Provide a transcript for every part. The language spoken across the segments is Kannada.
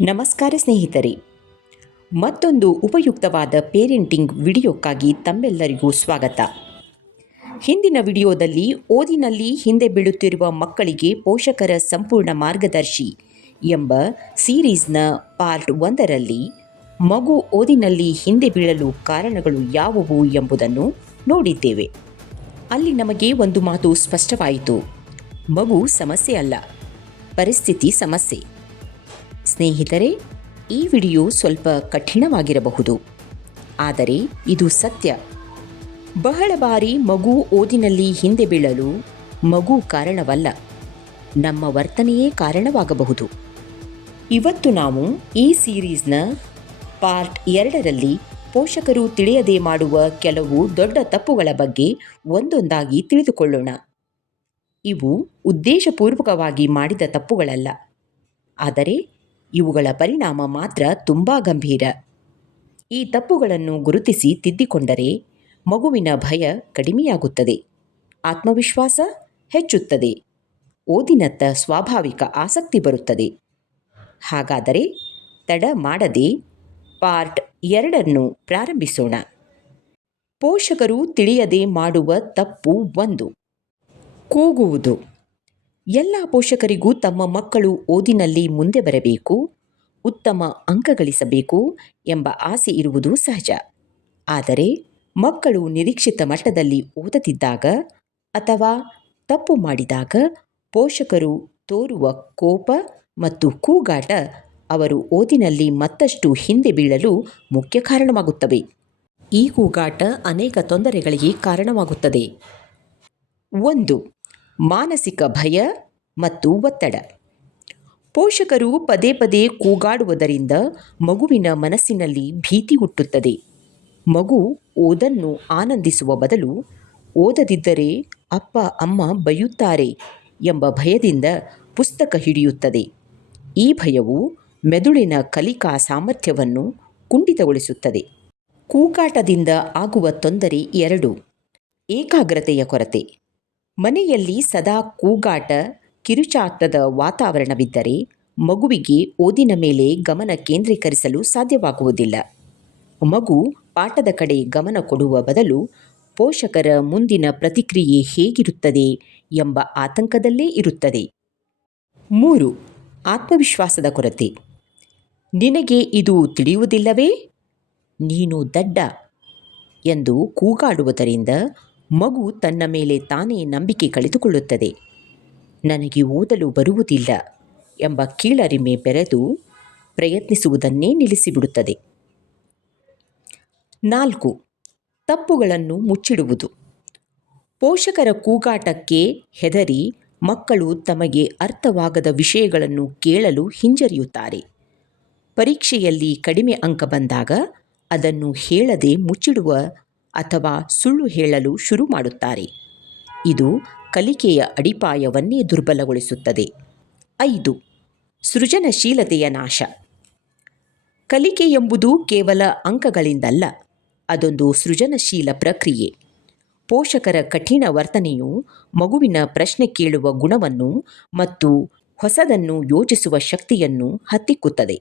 ನಮಸ್ಕಾರ ಸ್ನೇಹಿತರೆ, ಮತ್ತೊಂದು ಉಪಯುಕ್ತವಾದ ಪೇರೆಂಟಿಂಗ್ ವಿಡಿಯೋಕ್ಕಾಗಿ ತಮ್ಮೆಲ್ಲರಿಗೂ ಸ್ವಾಗತ. ಹಿಂದಿನ ವಿಡಿಯೋದಲ್ಲಿ ಓದಿನಲ್ಲಿ ಹಿಂದೆ ಬೀಳುತ್ತಿರುವ ಮಕ್ಕಳಿಗೆ ಪೋಷಕರ ಸಂಪೂರ್ಣ ಮಾರ್ಗದರ್ಶಿ ಎಂಬ ಸೀರೀಸ್ನ ಪಾರ್ಟ್ 1ರಲ್ಲಿ ಮಗು ಓದಿನಲ್ಲಿ ಹಿಂದೆ ಬೀಳಲು ಕಾರಣಗಳು ಯಾವುವು ಎಂಬುದನ್ನು ನೋಡಿದ್ದೇವೆ. ಅಲ್ಲಿ ನಮಗೆ ಒಂದು ಮಾತು ಸ್ಪಷ್ಟವಾಯಿತು: ಮಗು ಸಮಸ್ಯೆ ಅಲ್ಲ, ಪರಿಸ್ಥಿತಿ ಸಮಸ್ಯೆ. ಸ್ನೇಹಿತರೆ, ಈ ವಿಡಿಯೋ ಸ್ವಲ್ಪ ಕಠಿಣವಾಗಿರಬಹುದು, ಆದರೆ ಇದು ಸತ್ಯ. ಬಹಳ ಬಾರಿ ಮಗು ಓದಿನಲ್ಲಿ ಹಿಂದೆ ಬೀಳಲು ಮಗು ಕಾರಣವಲ್ಲ, ನಮ್ಮ ವರ್ತನೆಯೇ ಕಾರಣವಾಗಬಹುದು. ಇವತ್ತು ನಾವು ಈ ಸೀರೀಸ್ನ ಪಾರ್ಟ್ 2ರಲ್ಲಿ ಪೋಷಕರು ತಿಳಿಯದೆ ಮಾಡುವ ಕೆಲವು ದೊಡ್ಡ ತಪ್ಪುಗಳ ಬಗ್ಗೆ ಒಂದೊಂದಾಗಿ ತಿಳಿದುಕೊಳ್ಳೋಣ. ಇವು ಉದ್ದೇಶಪೂರ್ವಕವಾಗಿ ಮಾಡಿದ ತಪ್ಪುಗಳಲ್ಲ, ಆದರೆ ಇವುಗಳ ಪರಿಣಾಮ ಮಾತ್ರ ತುಂಬ ಗಂಭೀರ. ಈ ತಪ್ಪುಗಳನ್ನು ಗುರುತಿಸಿ ತಿದ್ದಿಕೊಂಡರೆ ಮಗುವಿನ ಭಯ ಕಡಿಮೆಯಾಗುತ್ತದೆ, ಆತ್ಮವಿಶ್ವಾಸ ಹೆಚ್ಚುತ್ತದೆ, ಓದಿನತ್ತ ಸ್ವಾಭಾವಿಕ ಆಸಕ್ತಿ ಬರುತ್ತದೆ. ಹಾಗಾದರೆ ತಡ ಮಾಡದೆ ಪಾರ್ಟ್ 2 ಪ್ರಾರಂಭಿಸೋಣ. ಪೋಷಕರು ತಿಳಿಯದೆ ಮಾಡುವ ತಪ್ಪು 1: ಕೂಗುವುದು. ಎಲ್ಲ ಪೋಷಕರಿಗೂ ತಮ್ಮ ಮಕ್ಕಳು ಓದಿನಲ್ಲಿ ಮುಂದೆ ಬರಬೇಕು, ಉತ್ತಮ ಅಂಕ ಗಳಿಸಬೇಕು ಎಂಬ ಆಸೆ ಇರುವುದು ಸಹಜ. ಆದರೆ ಮಕ್ಕಳು ನಿರೀಕ್ಷಿತ ಮಟ್ಟದಲ್ಲಿ ಓದದಿದ್ದಾಗ ಅಥವಾ ತಪ್ಪು ಮಾಡಿದಾಗ ಪೋಷಕರು ತೋರುವ ಕೋಪ ಮತ್ತು ಕೂಗಾಟ ಅವರು ಓದಿನಲ್ಲಿ ಮತ್ತಷ್ಟು ಹಿಂದೆ ಬೀಳಲು ಮುಖ್ಯ ಕಾರಣವಾಗುತ್ತವೆ. ಈ ಕೂಗಾಟ ಅನೇಕ ತೊಂದರೆಗಳಿಗೆ ಕಾರಣವಾಗುತ್ತದೆ. 1. ಮಾನಸಿಕ ಭಯ ಮತ್ತು ಒತ್ತಡ. ಪೋಷಕರು ಪದೇ ಪದೇ ಕೂಗಾಡುವುದರಿಂದ ಮಗುವಿನ ಮನಸ್ಸಿನಲ್ಲಿ ಭೀತಿ ಹುಟ್ಟುತ್ತದೆ. ಮಗು ಓದನ್ನು ಆನಂದಿಸುವ ಬದಲು ಓದದಿದ್ದರೆ ಅಪ್ಪ ಅಮ್ಮ ಬೈಯುತ್ತಾರೆ ಎಂಬ ಭಯದಿಂದ ಪುಸ್ತಕ ಹಿಡಿಯುತ್ತದೆ. ಈ ಭಯವು ಮೆದುಳಿನ ಕಲಿಕಾ ಸಾಮರ್ಥ್ಯವನ್ನು ಕುಂಠಿತಗೊಳಿಸುತ್ತದೆ. ಕೂಗಾಟದಿಂದ ಆಗುವ ತೊಂದರೆ 2: ಏಕಾಗ್ರತೆಯ ಕೊರತೆ. ಮನೆಯಲ್ಲಿ ಸದಾ ಕೂಗಾಟ, ಕಿರುಚಾಟದ ವಾತಾವರಣವಿದ್ದರೆ ಮಗುವಿಗೆ ಓದಿನ ಮೇಲೆ ಗಮನ ಕೇಂದ್ರೀಕರಿಸಲು ಸಾಧ್ಯವಾಗುವುದಿಲ್ಲ. ಮಗು ಪಾಠದ ಕಡೆ ಗಮನ ಕೊಡುವ ಬದಲು ಪೋಷಕರ ಮುಂದಿನ ಪ್ರತಿಕ್ರಿಯೆ ಹೇಗಿರುತ್ತದೆ ಎಂಬ ಆತಂಕದಲ್ಲೇ ಇರುತ್ತದೆ. 3. ಆತ್ಮವಿಶ್ವಾಸದ ಕೊರತೆ. ನಿನಗೆ ಇದು ತಿಳಿಯುವುದಿಲ್ಲವೇ? ನೀನು ದಡ್ಡ ಎಂದು ಕೂಗಾಡುವುದರಿಂದ ಮಗು ತನ್ನ ಮೇಲೆ ತಾನೇ ನಂಬಿಕೆ ಕಳೆದುಕೊಳ್ಳುತ್ತದೆ. ನನಗೆ ಓದಲು ಬರುವುದಿಲ್ಲ ಎಂಬ ಕೀಳರಿಮೆ ಬೆರೆದು ಪ್ರಯತ್ನಿಸುವುದನ್ನೇ ನಿಲ್ಲಿಸಿಬಿಡುತ್ತದೆ. 4. ತಪ್ಪುಗಳನ್ನು ಮುಚ್ಚಿಡುವುದು. ಪೋಷಕರ ಕೂಗಾಟಕ್ಕೆ ಹೆದರಿ ಮಕ್ಕಳು ತಮಗೆ ಅರ್ಥವಾಗದ ವಿಷಯಗಳನ್ನು ಕೇಳಲು ಹಿಂಜರಿಯುತ್ತಾರೆ. ಪರೀಕ್ಷೆಯಲ್ಲಿ ಕಡಿಮೆ ಅಂಕ ಬಂದಾಗ ಅದನ್ನು ಹೇಳದೆ ಮುಚ್ಚಿಡುವ ಅಥವಾ ಸುಳ್ಳು ಹೇಳಲು ಶುರು ಮಾಡುತ್ತಾರೆ. ಇದು ಕಲಿಕೆಯ ಅಡಿಪಾಯವನ್ನೇ ದುರ್ಬಲಗೊಳಿಸುತ್ತದೆ. 5. ಸೃಜನಶೀಲತೆಯ ನಾಶ. ಕಲಿಕೆ ಎಂಬುದು ಕೇವಲ ಅಂಕಗಳಿಂದಲ್ಲ, ಅದೊಂದು ಸೃಜನಶೀಲ ಪ್ರಕ್ರಿಯೆ. ಪೋಷಕರ ಕಠಿಣ ವರ್ತನೆಯು ಮಗುವಿನ ಪ್ರಶ್ನೆ ಕೇಳುವ ಗುಣವನ್ನು ಮತ್ತು ಹೊಸದನ್ನು ಯೋಚಿಸುವ ಶಕ್ತಿಯನ್ನು ಹತ್ತಿಕ್ಕುತ್ತದೆ.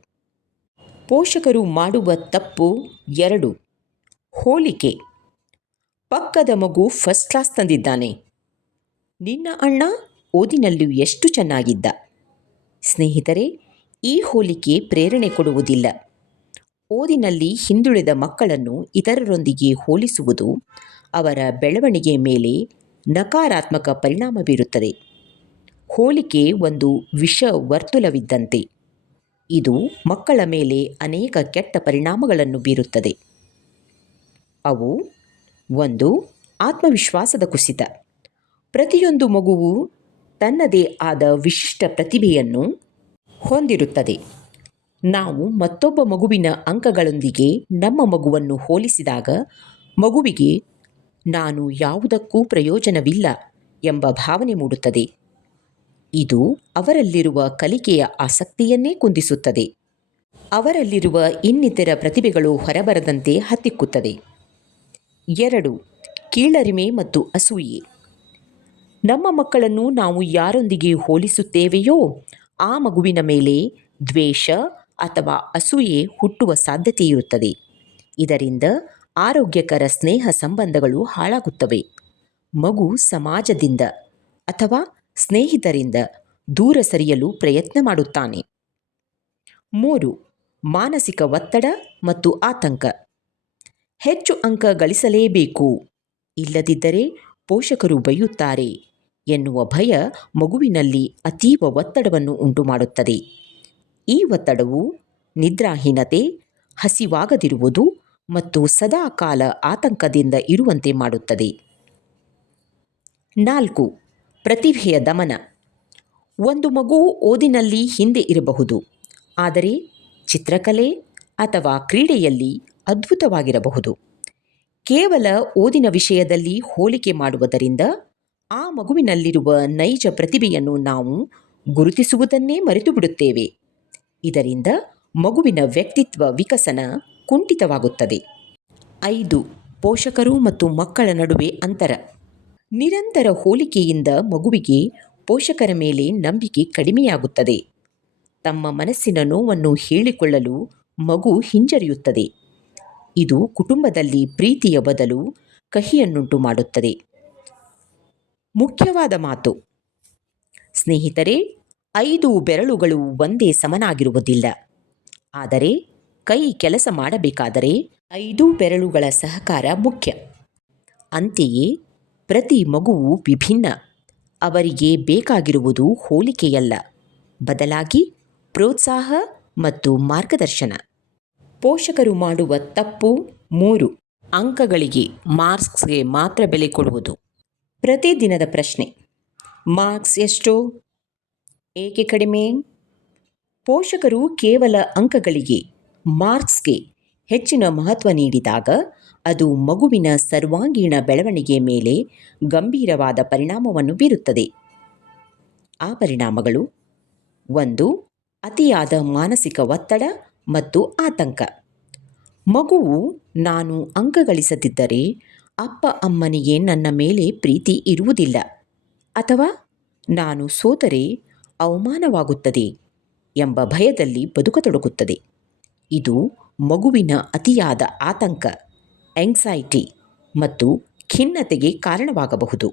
ಪೋಷಕರು ಮಾಡುವ ತಪ್ಪು 2: ಹೋಲಿಕೆ. ಪಕ್ಕದ ಮಗು ಫಸ್ಟ್ ಕ್ಲಾಸ್ ತಂದಿದ್ದಾನೆ, ನಿನ್ನ ಅಣ್ಣ ಓದಿನಲ್ಲೂ ಎಷ್ಟು ಚೆನ್ನಾಗಿದ್ದ. ಸ್ನೇಹಿತರೆ, ಈ ಹೋಲಿಕೆ ಪ್ರೇರಣೆ ಕೊಡುವುದಿಲ್ಲ. ಓದಿನಲ್ಲಿ ಹಿಂದುಳಿದ ಮಕ್ಕಳನ್ನು ಇತರರೊಂದಿಗೆ ಹೋಲಿಸುವುದು ಅವರ ಬೆಳವಣಿಗೆ ಮೇಲೆ ನಕಾರಾತ್ಮಕ ಪರಿಣಾಮ ಬೀರುತ್ತದೆ. ಹೋಲಿಕೆ ಒಂದು ವಿಷ ವರ್ತುಲವಿದ್ದಂತೆ. ಇದು ಮಕ್ಕಳ ಮೇಲೆ ಅನೇಕ ಕೆಟ್ಟ ಪರಿಣಾಮಗಳನ್ನು ಬೀರುತ್ತದೆ. ಅವು: 1. ಆತ್ಮವಿಶ್ವಾಸದ ಕುಸಿತ. ಪ್ರತಿಯೊಂದು ಮಗುವು ತನ್ನದೇ ಆದ ವಿಶಿಷ್ಟ ಪ್ರತಿಭೆಯನ್ನು ಹೊಂದಿರುತ್ತದೆ. ನಾವು ಮತ್ತೊಬ್ಬ ಮಗುವಿನ ಅಂಕಗಳೊಂದಿಗೆ ನಮ್ಮ ಮಗುವನ್ನು ಹೋಲಿಸಿದಾಗ ಮಗುವಿಗೆ ನಾನು ಯಾವುದಕ್ಕೂ ಪ್ರಯೋಜನವಿಲ್ಲ ಎಂಬ ಭಾವನೆ ಮೂಡುತ್ತದೆ. ಇದು ಅವರಲ್ಲಿರುವ ಕಲಿಕೆಯ ಆಸಕ್ತಿಯನ್ನೇ ಕುಂದಿಸುತ್ತದೆ. ಅವರಲ್ಲಿರುವ ಇನ್ನಿತರ ಪ್ರತಿಭೆಗಳು ಹೊರಬರದಂತೆ ಹತ್ತಿಕ್ಕುತ್ತದೆ. 2. ಕೀಳರಿಮೆ ಮತ್ತು ಅಸೂಯೆ. ನಮ್ಮ ಮಕ್ಕಳನ್ನು ನಾವು ಯಾರೊಂದಿಗೆ ಹೋಲಿಸುತ್ತೇವೆಯೋ ಆ ಮಗುವಿನ ಮೇಲೆ ದ್ವೇಷ, ಅಥವಾ ಅಸೂಯೆ ಹುಟ್ಟುವ ಸಾಧ್ಯತೆಯಿರುತ್ತದೆ. ಇದರಿಂದ ಆರೋಗ್ಯಕರ ಸ್ನೇಹ ಸಂಬಂಧಗಳು ಹಾಳಾಗುತ್ತವೆ. ಮಗು ಸಮಾಜದಿಂದ ಅಥವಾ ಸ್ನೇಹಿತರಿಂದ ದೂರ ಸರಿಯಲು ಪ್ರಯತ್ನ ಮಾಡುತ್ತಾನೆ. 3. ಮಾನಸಿಕ ಒತ್ತಡ ಮತ್ತು ಆತಂಕ. ಹೆಚ್ಚು ಅಂಕ ಗಳಿಸಲೇಬೇಕು, ಇಲ್ಲದಿದ್ದರೆ ಪೋಷಕರು ಬೈಯುತ್ತಾರೆ ಎನ್ನುವ ಭಯ ಮಗುವಿನಲ್ಲಿ ಅತೀವ ಒತ್ತಡವನ್ನು ಉಂಟುಮಾಡುತ್ತದೆ. ಈ ಒತ್ತಡವು ನಿದ್ರಾಹೀನತೆ, ಹಸಿವಾಗದಿರುವುದು ಮತ್ತು ಸದಾಕಾಲ ಆತಂಕದಿಂದ ಇರುವಂತೆ ಮಾಡುತ್ತದೆ. 4. ಪ್ರತಿಭೆಯ ದಮನ. ಒಂದು ಮಗು ಓದಿನಲ್ಲಿ ಹಿಂದೆ ಇರಬಹುದು, ಆದರೆ ಚಿತ್ರಕಲೆ ಅಥವಾ ಕ್ರೀಡೆಯಲ್ಲಿ ಅದ್ಭುತವಾಗಿರಬಹುದು. ಕೇವಲ ಓದಿನ ವಿಷಯದಲ್ಲಿ ಹೋಲಿಕೆ ಮಾಡುವುದರಿಂದ ಆ ಮಗುವಿನಲ್ಲಿರುವ ನೈಜ ಪ್ರತಿಭೆಯನ್ನು ನಾವು ಗುರುತಿಸುವುದನ್ನೇ ಮರೆತು ಬಿಡುತ್ತೇವೆ. ಇದರಿಂದ ಮಗುವಿನ ವ್ಯಕ್ತಿತ್ವ ವಿಕಸನ ಕುಂಠಿತವಾಗುತ್ತದೆ. 5. ಪೋಷಕರು ಮತ್ತು ಮಕ್ಕಳ ನಡುವೆ ಅಂತರ. ನಿರಂತರ ಹೋಲಿಕೆಯಿಂದ ಮಗುವಿಗೆ ಪೋಷಕರ ಮೇಲೆ ನಂಬಿಕೆ ಕಡಿಮೆಯಾಗುತ್ತದೆ. ತಮ್ಮ ಮನಸ್ಸಿನ ನೋವನ್ನು ಹೇಳಿಕೊಳ್ಳಲು ಮಗು ಹಿಂಜರಿಯುತ್ತದೆ. ಇದು ಕುಟುಂಬದಲ್ಲಿ ಪ್ರೀತಿಯ ಬದಲು ಕಹಿಯನ್ನುಂಟು ಮಾಡುತ್ತದೆ. ಮುಖ್ಯವಾದ ಮಾತು: ಸ್ನೇಹಿತರೆ, 5 ಬೆರಳುಗಳು ಒಂದೇ ಸಮನಾಗಿರುವುದಿಲ್ಲ. ಆದರೆ ಕೈ ಕೆಲಸ ಮಾಡಬೇಕಾದರೆ 5 ಬೆರಳುಗಳ ಸಹಕಾರ ಮುಖ್ಯ. ಅಂತೆಯೇ ಪ್ರತಿ ಮಗುವು ವಿಭಿನ್ನ. ಅವರಿಗೆ ಬೇಕಾಗಿರುವುದು ಹೋಲಿಕೆಯಲ್ಲ, ಬದಲಾಗಿ ಪ್ರೋತ್ಸಾಹ ಮತ್ತು ಮಾರ್ಗದರ್ಶನ. ಪೋಷಕರು ಮಾಡುವ ತಪ್ಪು 3. ಅಂಕಗಳಿಗೆ, ಮಾರ್ಕ್ಸ್ಗೆ ಮಾತ್ರ ಬೆಲೆ ಕೊಡುವುದು. ಪ್ರತಿದಿನದ ಪ್ರಶ್ನೆ: ಮಾರ್ಕ್ಸ್ ಎಷ್ಟು? ಏಕೆ ಕಡಿಮೆ? ಪೋಷಕರು ಕೇವಲ ಅಂಕಗಳಿಗೆ, ಮಾರ್ಕ್ಸ್ಗೆ ಹೆಚ್ಚಿನ ಮಹತ್ವ ನೀಡಿದಾಗ ಅದು ಮಗುವಿನ ಸರ್ವಾಂಗೀಣ ಬೆಳವಣಿಗೆ ಮೇಲೆ ಗಂಭೀರವಾದ ಪರಿಣಾಮವನ್ನು ಬೀರುತ್ತದೆ. ಆ ಪರಿಣಾಮಗಳು: 1. ಅತಿಯಾದ ಮಾನಸಿಕ ಒತ್ತಡ ಮತ್ತು ಆತಂಕ. ಮಗುವು ನಾನು ಅಂಕ ಗಳಿಸದಿದ್ದರೆ ಅಪ್ಪ ಅಮ್ಮನಿಗೆ ನನ್ನ ಮೇಲೆ ಪ್ರೀತಿ ಇರುವುದಿಲ್ಲ, ಅಥವಾ ನಾನು ಸೋತರೆ ಅವಮಾನವಾಗುತ್ತದೆ ಎಂಬ ಭಯದಲ್ಲಿ ಬದುಕತೊಡಗುತ್ತದೆ. ಇದು ಮಗುವಿನ ಅತಿಯಾದ ಆತಂಕ, ಆಂಕ್ಸೈಟಿ ಮತ್ತು ಖಿನ್ನತೆಗೆ ಕಾರಣವಾಗಬಹುದು.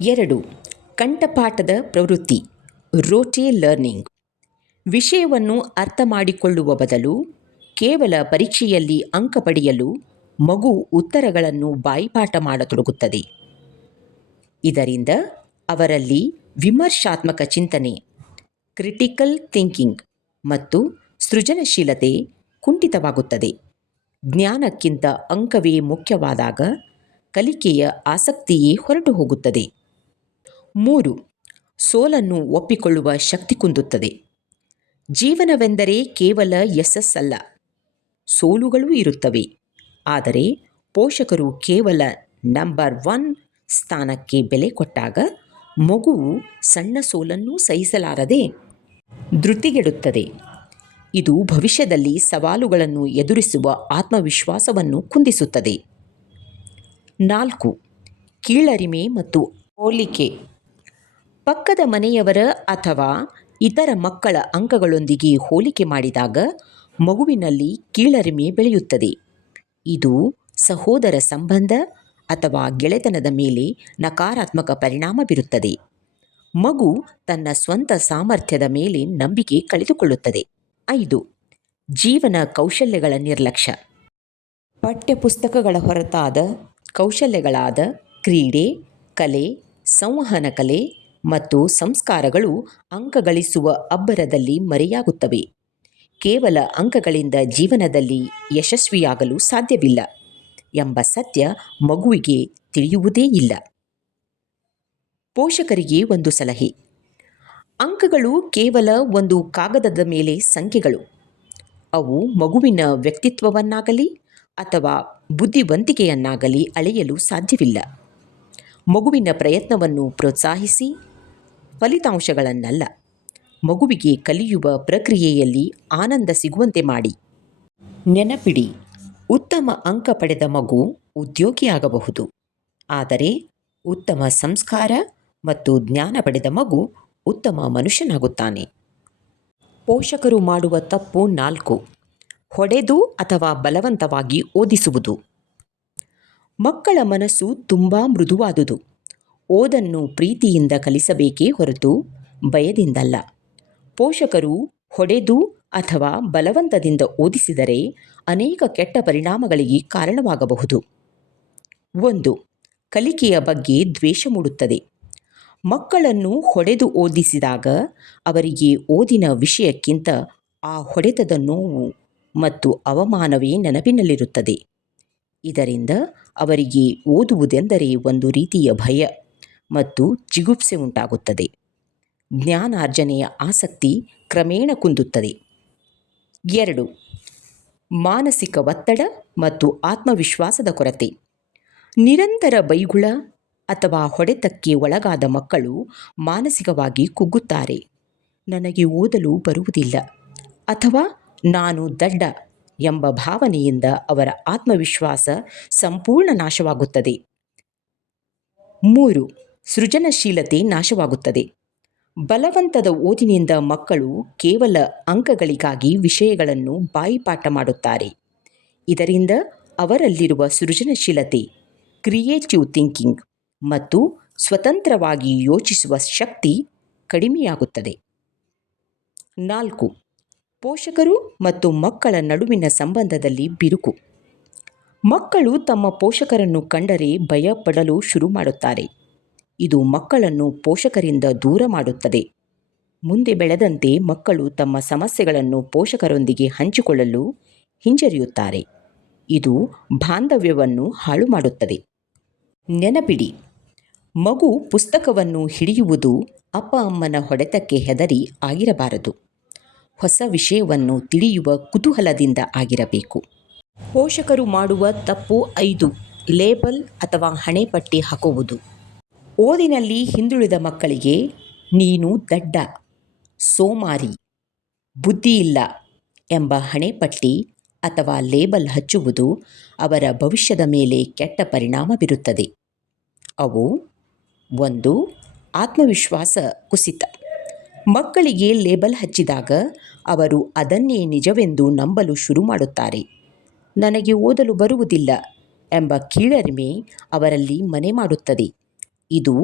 2. ಕಂಠಪಾಠದ ಪ್ರವೃತ್ತಿ, ರೋಟೆ ಲರ್ನಿಂಗ್. ವಿಷಯವನ್ನು ಅರ್ಥ ಮಾಡಿಕೊಳ್ಳುವ ಬದಲು ಕೇವಲ ಪರೀಕ್ಷೆಯಲ್ಲಿ ಅಂಕ ಪಡೆಯಲು ಮಗು ಉತ್ತರಗಳನ್ನು ಬಾಯಿಪಾಠ ಮಾಡತೊಡಗುತ್ತದೆ. ಇದರಿಂದ ಅವರಲ್ಲಿ ವಿಮರ್ಶಾತ್ಮಕ ಚಿಂತನೆ, ಕ್ರಿಟಿಕಲ್ ಥಿಂಕಿಂಗ್ ಮತ್ತು ಸೃಜನಶೀಲತೆ ಕುಂಠಿತವಾಗುತ್ತದೆ. ಜ್ಞಾನಕ್ಕಿಂತ ಅಂಕವೇ ಮುಖ್ಯವಾದಾಗ ಕಲಿಕೆಯ ಆಸಕ್ತಿಯೇ ಹೊರಟು ಹೋಗುತ್ತದೆ. 3. ಸೋಲನ್ನು ಒಪ್ಪಿಕೊಳ್ಳುವ ಶಕ್ತಿ ಕುಂದುತ್ತದೆ. ಜೀವನವೆಂದರೆ ಕೇವಲ ಯಶಸ್ಸಲ್ಲ, ಸೋಲುಗಳೂ ಇರುತ್ತವೆ. ಆದರೆ ಪೋಷಕರು ಕೇವಲ ನಂಬರ್ 1 ಸ್ಥಾನಕ್ಕೆ ಬೆಲೆ ಕೊಟ್ಟಾಗ ಮಗುವು ಸಣ್ಣ ಸೋಲನ್ನೂ ಸಹಿಸಲಾರದೆ ಧೃತಿಗೆಡುತ್ತದೆ. ಇದು ಭವಿಷ್ಯದಲ್ಲಿ ಸವಾಲುಗಳನ್ನು ಎದುರಿಸುವ ಆತ್ಮವಿಶ್ವಾಸವನ್ನು ಕುಂದಿಸುತ್ತದೆ. 4. ಕೀಳರಿಮೆ ಮತ್ತು ಹೋಲಿಕೆ. ಪಕ್ಕದ ಮನೆಯವರ ಅಥವಾ ಇತರ ಮಕ್ಕಳ ಅಂಕಗಳೊಂದಿಗೆ ಹೋಲಿಕೆ ಮಾಡಿದಾಗ ಮಗುವಿನಲ್ಲಿ ಕೀಳರಿಮೆ ಬೆಳೆಯುತ್ತದೆ. ಇದು ಸಹೋದರ ಸಂಬಂಧ ಅಥವಾ ಗೆಳೆತನದ ಮೇಲೆ ನಕಾರಾತ್ಮಕ ಪರಿಣಾಮ ಬೀರುತ್ತದೆ. ಮಗು ತನ್ನ ಸ್ವಂತ ಸಾಮರ್ಥ್ಯದ ಮೇಲೆ ನಂಬಿಕೆ ಕಳೆದುಕೊಳ್ಳುತ್ತದೆ. 5. ಜೀವನ ಕೌಶಲ್ಯಗಳ ನಿರ್ಲಕ್ಷ್ಯ. ಪಠ್ಯಪುಸ್ತಕಗಳ ಹೊರತಾದ ಕೌಶಲ್ಯಗಳಾದ ಕ್ರೀಡೆ, ಕಲೆ, ಸಂವಹನ ಕಲೆ ಮತ್ತು ಸಂಸ್ಕಾರಗಳು ಅಂಕ ಗಳಿಸುವ ಅಬ್ಬರದಲ್ಲಿ ಮರೆಯಾಗುತ್ತವೆ. ಕೇವಲ ಅಂಕಗಳಿಂದ ಜೀವನದಲ್ಲಿ ಯಶಸ್ವಿಯಾಗಲು ಸಾಧ್ಯವಿಲ್ಲ ಎಂಬ ಸತ್ಯ ಮಗುವಿಗೆ ತಿಳಿಯುವುದೇ ಇಲ್ಲ. ಪೋಷಕರಿಗೆ ಒಂದು ಸಲಹೆ: ಅಂಕಗಳು ಕೇವಲ ಒಂದು ಕಾಗದದ ಮೇಲೆ ಸಂಖ್ಯೆಗಳು. ಅವು ಮಗುವಿನ ವ್ಯಕ್ತಿತ್ವವನ್ನಾಗಲಿ ಅಥವಾ ಬುದ್ಧಿವಂತಿಕೆಯನ್ನಾಗಲಿ ಅಳೆಯಲು ಸಾಧ್ಯವಿಲ್ಲ. ಮಗುವಿನ ಪ್ರಯತ್ನವನ್ನು ಪ್ರೋತ್ಸಾಹಿಸಿ, ಫಲಿತಾಂಶಗಳನ್ನಲ್ಲ. ಮಗುವಿಗೆ ಕಲಿಯುವ ಪ್ರಕ್ರಿಯೆಯಲ್ಲಿ ಆನಂದ ಸಿಗುವಂತೆ ಮಾಡಿ. ನೆನಪಿಡಿ, ಉತ್ತಮ ಅಂಕ ಪಡೆದ ಮಗು ಉದ್ಯೋಗಿಯಾಗಬಹುದು, ಆದರೆ ಉತ್ತಮ ಸಂಸ್ಕಾರ ಮತ್ತು ಜ್ಞಾನ ಪಡೆದ ಮಗು ಉತ್ತಮ ಮನುಷ್ಯನಾಗುತ್ತಾನೆ. ಪೋಷಕರು ಮಾಡುವ ತಪ್ಪು 4. ಹೊಡೆದು ಅಥವಾ ಬಲವಂತವಾಗಿ ಓದಿಸುವುದು. ಮಕ್ಕಳ ಮನಸ್ಸು ತುಂಬ ಮೃದುವಾದುದು. ಓದನ್ನು ಪ್ರೀತಿಯಿಂದ ಕಲಿಸಬೇಕೇ ಹೊರತು ಭಯದಿಂದಲ್ಲ. ಪೋಷಕರು ಹೊಡೆದು ಅಥವಾ ಬಲವಂತದಿಂದ ಓದಿಸಿದರೆ ಅನೇಕ ಕೆಟ್ಟ ಪರಿಣಾಮಗಳಿಗೆ ಕಾರಣವಾಗಬಹುದು. 1. ಕಲಿಕೆಯ ಬಗ್ಗೆ ದ್ವೇಷ ಮೂಡುತ್ತದೆ. ಮಕ್ಕಳನ್ನು ಹೊಡೆದು ಓದಿಸಿದಾಗ ಅವರಿಗೆ ಓದಿನ ವಿಷಯಕ್ಕಿಂತ ಆ ಹೊಡೆತದ ನೋವು ಮತ್ತು ಅವಮಾನವೇ ನೆನಪಿನಲ್ಲಿರುತ್ತದೆ. ಇದರಿಂದ ಅವರಿಗೆ ಓದುವುದೆಂದರೆ ಒಂದು ರೀತಿಯ ಭಯ ಮತ್ತು ಜಿಗುಪ್ಸೆ ಉಂಟಾಗುತ್ತದೆ. ಜ್ಞಾನಾರ್ಜನೆಯ ಆಸಕ್ತಿ ಕ್ರಮೇಣ ಕುಂದುತ್ತದೆ. 2. ಮಾನಸಿಕ ಒತ್ತಡ ಮತ್ತು ಆತ್ಮವಿಶ್ವಾಸದ ಕೊರತೆ. ನಿರಂತರ ಬೈಗುಳ ಅಥವಾ ಹೊಡೆತಕ್ಕೆ ಒಳಗಾದ ಮಕ್ಕಳು ಮಾನಸಿಕವಾಗಿ ಕುಗ್ಗುತ್ತಾರೆ. ನನಗೆ ಓದಲು ಬರುವುದಿಲ್ಲ ಅಥವಾ ನಾನು ದಡ್ಡ ಎಂಬ ಭಾವನೆಯಿಂದ ಅವರ ಆತ್ಮವಿಶ್ವಾಸ ಸಂಪೂರ್ಣ ನಾಶವಾಗುತ್ತದೆ. 3. ಸೃಜನಶೀಲತೆ ನಾಶವಾಗುತ್ತದೆ. ಬಲವಂತದ ಓದಿನಿಂದ ಮಕ್ಕಳು ಕೇವಲ ಅಂಕಗಳಿಗಾಗಿ ವಿಷಯಗಳನ್ನು ಬಾಯಿಪಾಠ ಮಾಡುತ್ತಾರೆ. ಇದರಿಂದ ಅವರಲ್ಲಿರುವ ಸೃಜನಶೀಲತೆ, ಕ್ರಿಯೇಟಿವ್ ಥಿಂಕಿಂಗ್ ಮತ್ತು ಸ್ವತಂತ್ರವಾಗಿ ಯೋಚಿಸುವ ಶಕ್ತಿ ಕಡಿಮೆಯಾಗುತ್ತದೆ. 4. ಪೋಷಕರು ಮತ್ತು ಮಕ್ಕಳ ನಡುವಿನ ಸಂಬಂಧದಲ್ಲಿ ಬಿರುಕು. ಮಕ್ಕಳು ತಮ್ಮ ಪೋಷಕರನ್ನು ಕಂಡರೆ ಭಯಪಡಲು ಶುರು ಮಾಡುತ್ತಾರೆ. ಇದು ಮಕ್ಕಳನ್ನು ಪೋಷಕರಿಂದ ದೂರ ಮಾಡುತ್ತದೆ. ಮುಂದೆ ಬೆಳೆದಂತೆ ಮಕ್ಕಳು ತಮ್ಮ ಸಮಸ್ಯೆಗಳನ್ನು ಪೋಷಕರೊಂದಿಗೆ ಹಂಚಿಕೊಳ್ಳಲು ಹಿಂಜರಿಯುತ್ತಾರೆ. ಇದು ಬಾಂಧವ್ಯವನ್ನು ಹಾಳು ಮಾಡುತ್ತದೆ. ನೆನಪಿಡಿ, ಮಗು ಪುಸ್ತಕವನ್ನು ಹಿಡಿಯುವುದು ಅಪ್ಪ ಅಮ್ಮನ ಹೊಡೆತಕ್ಕೆ ಹೆದರಿ ಆಗಿರಬಾರದು. ಹೊಸ ವಿಷಯವನ್ನು ತಿಳಿಯುವ ಕುತೂಹಲದಿಂದ ಆಗಿರಬೇಕು. ಪೋಷಕರು ಮಾಡುವ ತಪ್ಪು 5. ಲೇಬಲ್ ಅಥವಾ ಹಣೆಪಟ್ಟಿ ಹಾಕುವುದು. ಓದಿನಲ್ಲಿ ಹಿಂದುಳಿದ ಮಕ್ಕಳಿಗೆ ನೀನು ದಡ್ಡ, ಸೋಮಾರಿ, ಬುದ್ಧಿಯಿಲ್ಲ ಎಂಬ ಹಣೆಪಟ್ಟಿ ಅಥವಾ ಲೇಬಲ್ ಹಚ್ಚುವುದು ಅವರ ಭವಿಷ್ಯದ ಮೇಲೆ ಕೆಟ್ಟ ಪರಿಣಾಮ ಬೀರುತ್ತದೆ. ಅವು 1. ಆತ್ಮವಿಶ್ವಾಸ ಕುಸಿತ. ಮಕ್ಕಳಿಗೆ ಲೇಬಲ್ ಹಚ್ಚಿದಾಗ ಅವರು ಅದನ್ನೇ ನಿಜವೆಂದು ನಂಬಲು ಶುರು ಮಾಡುತ್ತಾರೆ. ನನಗೆ ಓದಲು ಬರುವುದಿಲ್ಲ ಎಂಬ ಕೀಳರಿಮೆ ಅವರಲ್ಲಿ ಮನೆ ಮಾಡುತ್ತದೆ. ಇದು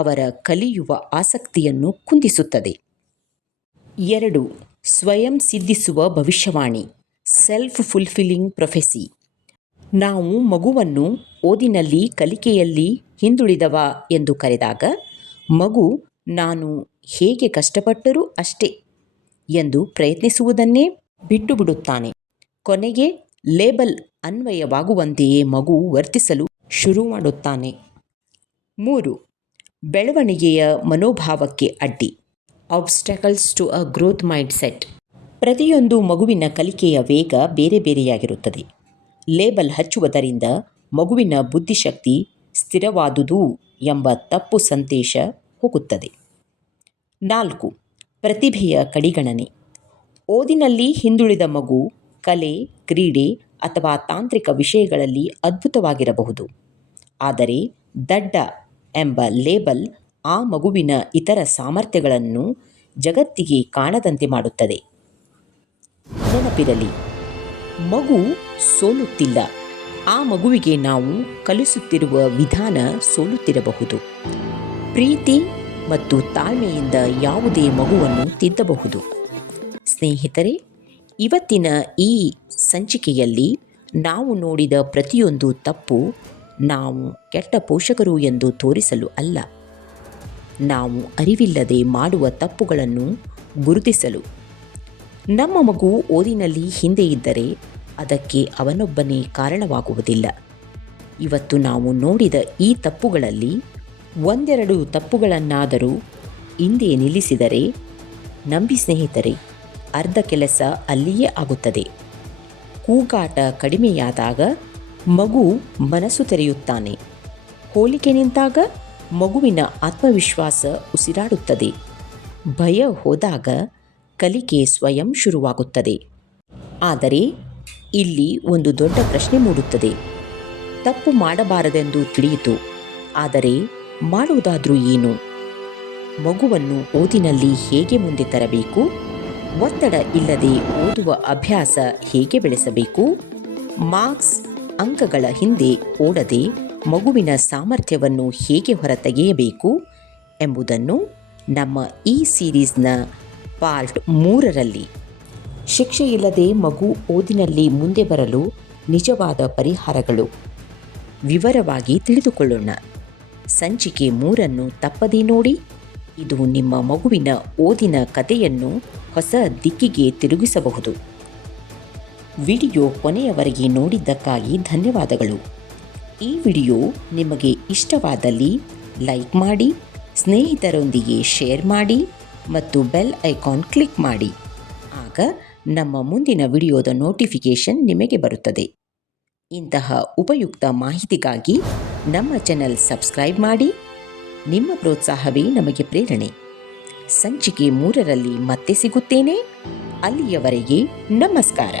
ಅವರ ಕಲಿಯುವ ಆಸಕ್ತಿಯನ್ನು ಕುಂದಿಸುತ್ತದೆ. 2. ಸ್ವಯಂ ಸಿದ್ಧಿಸುವ ಭವಿಷ್ಯವಾಣಿ, ಸೆಲ್ಫ್ ಫುಲ್ಫಿಲ್ಲಿಂಗ್ ಪ್ರೊಫೆಸಿ. ನಾವು ಮಗುವನ್ನು ಓದಿನಲ್ಲಿ ಕಲಿಕೆಯಲ್ಲಿ ಹಿಂದುಳಿದವ ಎಂದು ಕರೆದಾಗ ಮಗು ನಾನು ಹೇಗೆ ಕಷ್ಟಪಟ್ಟರೂ ಅಷ್ಟೇ ಎಂದು ಪ್ರಯತ್ನಿಸುವುದನ್ನೇ ಬಿಟ್ಟು ಬಿಡುತ್ತಾನೆ. ಕೊನೆಗೆ ಲೇಬಲ್ ಅನ್ವಯವಾಗುವಂತೆಯೇ ಮಗು ವರ್ತಿಸಲು ಶುರು ಮಾಡುತ್ತಾನೆ. 3. ಬೆಳವಣಿಗೆಯ ಮನೋಭಾವಕ್ಕೆ ಅಡ್ಡಿ, obstacles to a growth mindset. ಪ್ರತಿಯೊಂದು ಮಗುವಿನ ಕಲಿಕೆಯ ವೇಗ ಬೇರೆ ಬೇರೆಯಾಗಿರುತ್ತದೆ. ಲೇಬಲ್ ಹಚ್ಚುವುದರಿಂದ ಮಗುವಿನ ಬುದ್ಧಿಶಕ್ತಿ ಸ್ಥಿರವಾದುದು ಎಂಬ ತಪ್ಪು ಸಂದೇಶ ಹೋಗುತ್ತದೆ. 4. ಪ್ರತಿಭೆಯ ಕಡಿಗಣನೆ. ಓದಿನಲ್ಲಿ ಹಿಂದುಳಿದ ಮಗು ಕಲೆ, ಕ್ರೀಡೆ ಅಥವಾ ತಾಂತ್ರಿಕ ವಿಷಯಗಳಲ್ಲಿ ಅದ್ಭುತವಾಗಿರಬಹುದು. ಆದರೆ ದಡ್ಡ ಎಂಬ ಲೇಬಲ್ ಆ ಮಗುವಿನ ಇತರ ಸಾಮರ್ಥ್ಯಗಳನ್ನು ಜಗತ್ತಿಗೆ ಕಾಣದಂತೆ ಮಾಡುತ್ತದೆ. ನೆನಪಿರಲಿ, ಮಗು ಸೋಲುತ್ತಿಲ್ಲ. ಆ ಮಗುವಿಗೆ ನಾವು ಕಲಿಸುತ್ತಿರುವ ವಿಧಾನ ಸೋಲುತ್ತಿರಬಹುದು. ಪ್ರೀತಿ ಮತ್ತು ತಾಳ್ಮೆಯಿಂದ ಯಾವುದೇ ಮಗುವನ್ನು ತಿದ್ದಬಹುದು. ಸ್ನೇಹಿತರೆ, ಇವತ್ತಿನ ಈ ಸಂಚಿಕೆಯಲ್ಲಿ ನಾವು ನೋಡಿದ ಪ್ರತಿಯೊಂದು ತಪ್ಪು ನಾವು ಕೆಟ್ಟ ಪೋಷಕರು ಎಂದು ತೋರಿಸಲು ಅಲ್ಲ, ನಾವು ಅರಿವಿಲ್ಲದೆ ಮಾಡುವ ತಪ್ಪುಗಳನ್ನು ಗುರುತಿಸಲು. ನಮ್ಮ ಮಗು ಓದಿನಲ್ಲಿ ಹಿಂದೆ ಇದ್ದರೆ ಅದಕ್ಕೆ ಅವನೊಬ್ಬನೇ ಕಾರಣವಾಗುವುದಿಲ್ಲ. ಇವತ್ತು ನಾವು ನೋಡಿದ ಈ ತಪ್ಪುಗಳಲ್ಲಿ ಒಂದೆರಡು ತಪ್ಪುಗಳನ್ನಾದರೂ ಹಿಂದೆ ನಿಲ್ಲಿಸಿದರೆ ನಂಬಿ ಸ್ನೇಹಿತರೆ, ಅರ್ಧ ಕೆಲಸ ಅಲ್ಲಿಯೇ ಆಗುತ್ತದೆ. ಕೂಗಾಟ ಕಡಿಮೆಯಾದಾಗ ಮಗು ಮನಸ್ಸು ತೆರೆಯುತ್ತಾನೆ. ಹೋಲಿಕೆ ನಿಂತಾಗ ಮಗುವಿನ ಆತ್ಮವಿಶ್ವಾಸ ಉಸಿರಾಡುತ್ತದೆ. ಭಯ ಹೋದಾಗ ಕಲಿಕೆ ಸ್ವಯಂ ಶುರುವಾಗುತ್ತದೆ. ಆದರೆ ಇಲ್ಲಿ ಒಂದು ದೊಡ್ಡ ಪ್ರಶ್ನೆ ಮೂಡುತ್ತದೆ. ತಪ್ಪು ಮಾಡಬಾರದೆಂದು ತಿಳಿಯಿತು, ಆದರೆ ಮಾಡುವುದಾದರೂ ಏನು? ಮಗುವನ್ನು ಓದಿನಲ್ಲಿ ಹೇಗೆ ಮುಂದೆ ತರಬೇಕು? ಒತ್ತಡ ಇಲ್ಲದೆ ಓದುವ ಅಭ್ಯಾಸ ಹೇಗೆ ಬೆಳೆಸಬೇಕು, ಮಾರ್ಕ್ಸ್ ಅಂಕಗಳ ಹಿಂದೆ ಓಡದೆ ಮಗುವಿನ ಸಾಮರ್ಥ್ಯವನ್ನು ಹೇಗೆ ಹೊರತೆಗೆಯಬೇಕು ಎಂಬುದನ್ನು ನಮ್ಮ ಈ ಸೀರೀಸ್ನ ಪಾರ್ಟ್ 3ರಲ್ಲಿ, ಶಿಕ್ಷೆ ಇಲ್ಲದೆ ಮಗು ಓದಿನಲ್ಲಿ ಮುಂದೆ ಬರಲು ನಿಜವಾದ ಪರಿಹಾರಗಳು, ವಿವರವಾಗಿ ತಿಳಿದುಕೊಳ್ಳೋಣ. ಸಂಚಿಕೆ 3 ತಪ್ಪದೇ ನೋಡಿ. ಇದು ನಿಮ್ಮ ಮಗುವಿನ ಓದಿನ ಕಥೆಯನ್ನು ಹೊಸ ದಿಕ್ಕಿಗೆ ತಿರುಗಿಸಬಹುದು. ವಿಡಿಯೋ ಕೊನೆಯವರೆಗೆ ನೋಡಿದ್ದಕ್ಕಾಗಿ ಧನ್ಯವಾದಗಳು. ಈ ವಿಡಿಯೋ ನಿಮಗೆ ಇಷ್ಟವಾದಲ್ಲಿ ಲೈಕ್ ಮಾಡಿ, ಸ್ನೇಹಿತರೊಂದಿಗೆ ಶೇರ್ ಮಾಡಿ ಮತ್ತು ಬೆಲ್ ಐಕಾನ್ ಕ್ಲಿಕ್ ಮಾಡಿ. ಆಗ ನಮ್ಮ ಮುಂದಿನ ವಿಡಿಯೋದ ನೋಟಿಫಿಕೇಷನ್ ನಿಮಗೆ ಬರುತ್ತದೆ. ಇಂತಹ ಉಪಯುಕ್ತ ಮಾಹಿತಿಗಾಗಿ ನಮ್ಮ ಚಾನೆಲ್ ಸಬ್ಸ್ಕ್ರೈಬ್ ಮಾಡಿ. ನಿಮ್ಮ ಪ್ರೋತ್ಸಾಹವೇ ನಮಗೆ ಪ್ರೇರಣೆ. ಸಂಚಿಕೆ 3ರಲ್ಲಿ ಮತ್ತೆ ಸಿಗುತ್ತೇನೆ. ಅಲ್ಲಿಯವರೆಗೆ ನಮಸ್ಕಾರ.